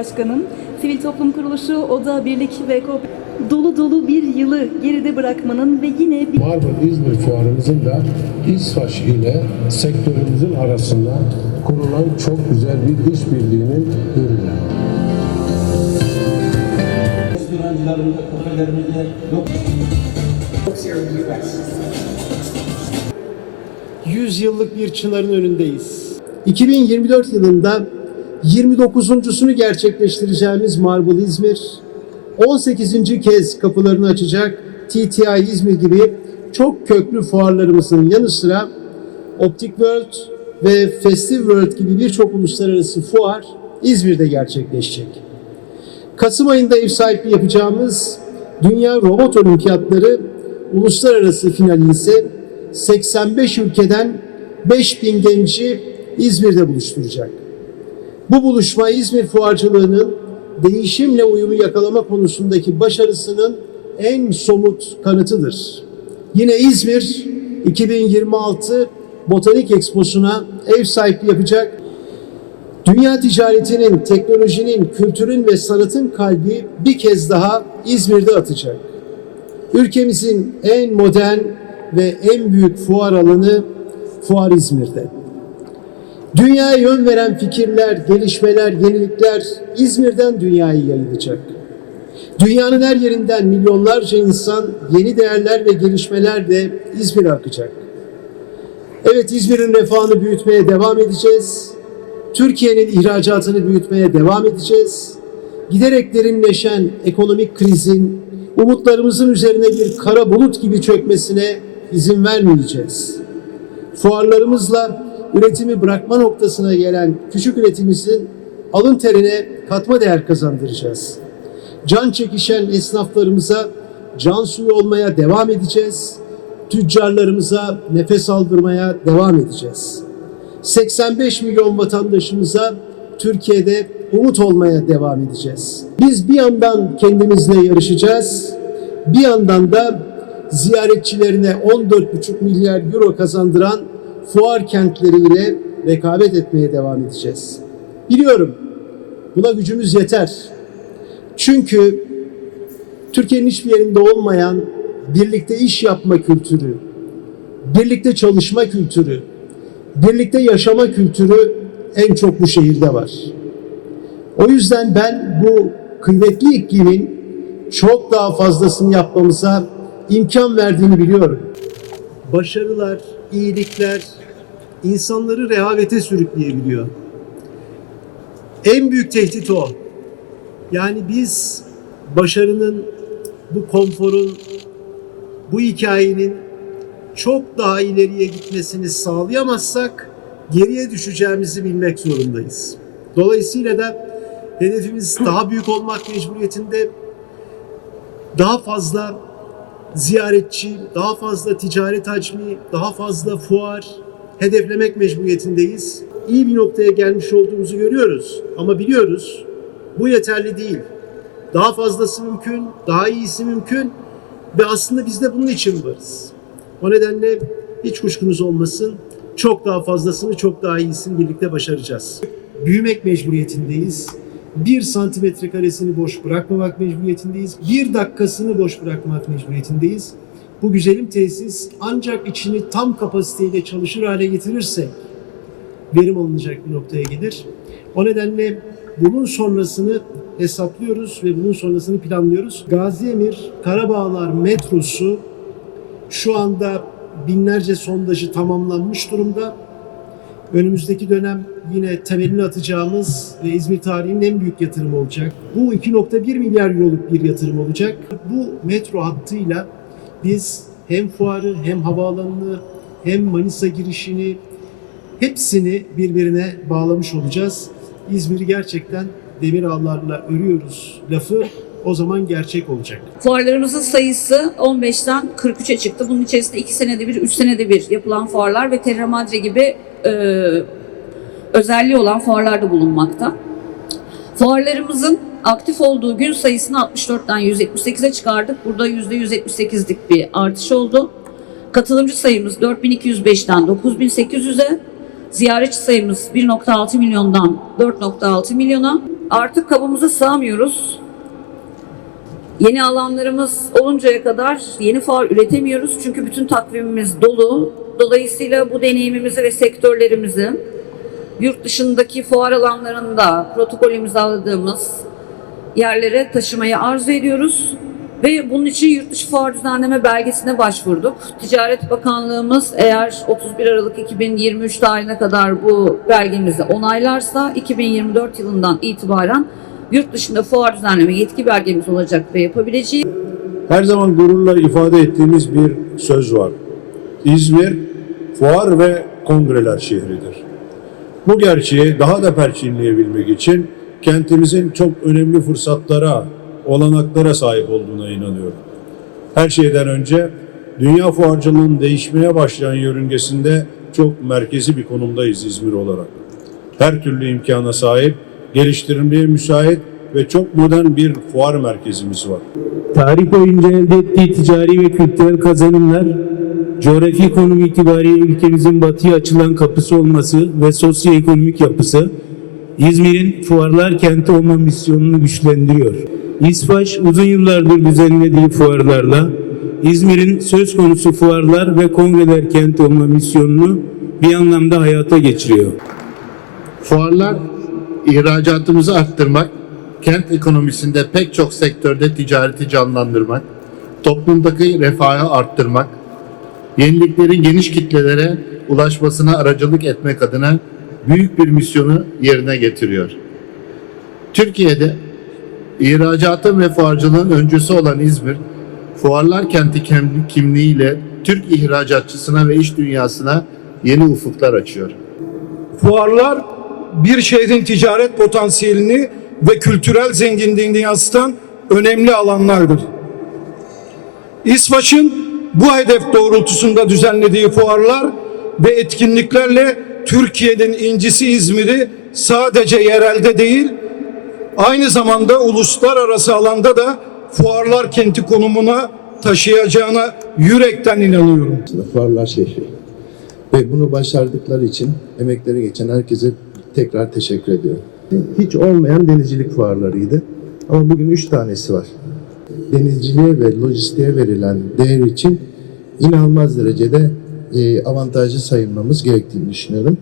Başkanım, Sivil Toplum Kuruluşu, Oda, Birlik ve Kooperatif dolu dolu bir yılı geride bırakmanın ve yine bir Marmara İzmir Fuarımızın da İSFAŞ ile sektörümüzün arasında kurulan çok güzel bir işbirliğinin ürünü. restorancılarımızda, kafelerimizde yok. 100 yıllık bir çınarın önündeyiz. 2024 yılında 29.sunu gerçekleştireceğimiz Marble İzmir, 18. kez kapılarını açacak TTI İzmir gibi çok köklü fuarlarımızın yanı sıra Optic World ve Festive World gibi birçok uluslararası fuar İzmir'de gerçekleşecek. Kasım ayında ev sahipliği yapacağımız Dünya Robot Olimpiyatları uluslararası finali ise 85 ülkeden 5000 genci İzmir'de buluşturacak. Bu buluşma İzmir fuarcılığının değişimle uyumu yakalama konusundaki başarısının en somut kanıtıdır. Yine İzmir 2026 Botanik Exposu'na ev sahipliği yapacak Dünya ticaretinin, teknolojinin, kültürün ve sanatın kalbi bir kez daha İzmir'de atacak. Ülkemizin en modern ve en büyük fuar alanı Fuar İzmir'de. Dünyaya yön veren fikirler, gelişmeler, yenilikler İzmir'den dünyaya yayılacak. Dünyanın her yerinden milyonlarca insan yeni değerler ve gelişmelerle İzmir'e akacak. Evet İzmir'in refahını büyütmeye devam edeceğiz. Türkiye'nin ihracatını büyütmeye devam edeceğiz. Giderek derinleşen ekonomik krizin umutlarımızın üzerine bir kara bulut gibi çökmesine izin vermeyeceğiz. Fuarlarımızla üretimi bırakma noktasına gelen küçük üretimimizin alın terine katma değer kazandıracağız. Can çekişen esnaflarımıza can suyu olmaya devam edeceğiz. Tüccarlarımıza nefes aldırmaya devam edeceğiz. 85 milyon vatandaşımıza Türkiye'de umut olmaya devam edeceğiz. Biz bir yandan kendimizle yarışacağız, bir yandan da ziyaretçilerine 14,5 milyar euro kazandıran fuar kentleriyle rekabet etmeye devam edeceğiz. Biliyorum buna gücümüz yeter. Çünkü Türkiye'nin hiçbir yerinde olmayan birlikte iş yapma kültürü, birlikte çalışma kültürü, birlikte yaşama kültürü en çok bu şehirde var. O yüzden ben bu kıymetli iklimin çok daha fazlasını yapmamıza imkan verdiğini biliyorum. Başarılar, iyilikler insanları rehavete sürükleyebiliyor. En büyük tehdit o. Yani biz başarının, bu konforun, bu hikayenin çok daha ileriye gitmesini sağlayamazsak geriye düşeceğimizi bilmek zorundayız. Dolayısıyla da hedefimiz daha büyük olmak mecburiyetinde daha fazla ziyaretçi, daha fazla ticaret hacmi, daha fazla fuar hedeflemek mecburiyetindeyiz. İyi bir noktaya gelmiş olduğumuzu görüyoruz ama biliyoruz bu yeterli değil. Daha fazlası mümkün, daha iyisi mümkün ve aslında biz de bunun için varız. O nedenle hiç kuşkunuz olmasın. Çok daha fazlasını, çok daha iyisini birlikte başaracağız. Büyümek mecburiyetindeyiz. Bir santimetre karesini boş bırakmamak mecburiyetindeyiz. Bir dakikasını boş bırakmamak mecburiyetindeyiz. Bu güzelim tesis ancak içini tam kapasiteyle çalışır hale getirirsek verim alınacak bir noktaya gelir. O nedenle bunun sonrasını hesaplıyoruz ve bunun sonrasını planlıyoruz. Gazi Emir Karabağlar metrosu şu anda binlerce sondajı tamamlanmış durumda. Önümüzdeki dönem yine temelini atacağımız ve İzmir tarihinin en büyük yatırımı olacak. Bu 2.1 milyar euroluk bir yatırım olacak. Bu metro hattıyla biz hem fuarı hem havaalanını hem Manisa girişini hepsini birbirine bağlamış olacağız. İzmir'i gerçekten demir ağlarla örüyoruz lafı o zaman gerçek olacak. Fuarlarımızın sayısı 15'ten 43'e çıktı. Bunun içerisinde 2 senede bir, 3 senede bir yapılan fuarlar ve Terra Madre gibi e, özelliği olan fuarlar da bulunmakta. Fuarlarımızın aktif olduğu gün sayısını 64'ten 178'e çıkardık. Burada %178'lik bir artış oldu. Katılımcı sayımız 4205'ten 9800'e, ziyaretçi sayımız 1.6 milyondan 4.6 milyona, artık kabımıza sığamıyoruz. Yeni alanlarımız oluncaya kadar yeni fuar üretemiyoruz çünkü bütün takvimimiz dolu. Dolayısıyla bu deneyimimizi ve sektörlerimizi yurt dışındaki fuar alanlarında protokol imzaladığımız yerlere taşımayı arzu ediyoruz. Ve bunun için yurt dışı fuar düzenleme belgesine başvurduk. Ticaret Bakanlığımız eğer 31 Aralık 2023 tarihine kadar bu belgemizi onaylarsa 2024 yılından itibaren yurt dışında fuar düzenleme yetki belgemiz olacak ve yapabileceği her zaman gururla ifade ettiğimiz bir söz var. İzmir fuar ve kongreler şehridir. Bu gerçeği daha da perçinleyebilmek için kentimizin çok önemli fırsatlara, olanaklara sahip olduğuna inanıyorum. Her şeyden önce dünya fuarcılığının değişmeye başlayan yörüngesinde çok merkezi bir konumdayız İzmir olarak. Her türlü imkana sahip, geliştirilmeye müsait ve çok modern bir fuar merkezimiz var. Tarih boyunca elde ettiği ticari ve kültürel kazanımlar, coğrafi konum itibariyle ülkemizin batıya açılan kapısı olması ve sosyoekonomik yapısı, İzmir'in fuarlar kenti olma misyonunu güçlendiriyor. İSFAŞ uzun yıllardır düzenlediği fuarlarla İzmir'in söz konusu fuarlar ve kongreler kenti olma misyonunu bir anlamda hayata geçiriyor. Fuarlar ihracatımızı arttırmak, kent ekonomisinde pek çok sektörde ticareti canlandırmak, toplumdaki refahı arttırmak, yeniliklerin geniş kitlelere ulaşmasına aracılık etmek adına büyük bir misyonu yerine getiriyor. Türkiye'de ihracatın ve fuarcılığın öncüsü olan İzmir, fuarlar kenti kim- kimliğiyle Türk ihracatçısına ve iş dünyasına yeni ufuklar açıyor. Fuarlar bir şehrin ticaret potansiyelini ve kültürel zenginliğini yansıtan önemli alanlardır. İsvaç'ın bu hedef doğrultusunda düzenlediği fuarlar ve etkinliklerle Türkiye'nin incisi İzmir'i sadece yerelde değil, aynı zamanda uluslararası alanda da fuarlar kenti konumuna taşıyacağına yürekten inanıyorum. Fuarlar şehri. Ve bunu başardıkları için emekleri geçen herkese tekrar teşekkür ediyorum. Hiç olmayan denizcilik fuarlarıydı. Ama bugün üç tanesi var. Denizciliğe ve lojistiğe verilen değer için inanılmaz derecede e, avantajlı sayılmamız gerektiğini düşünüyorum.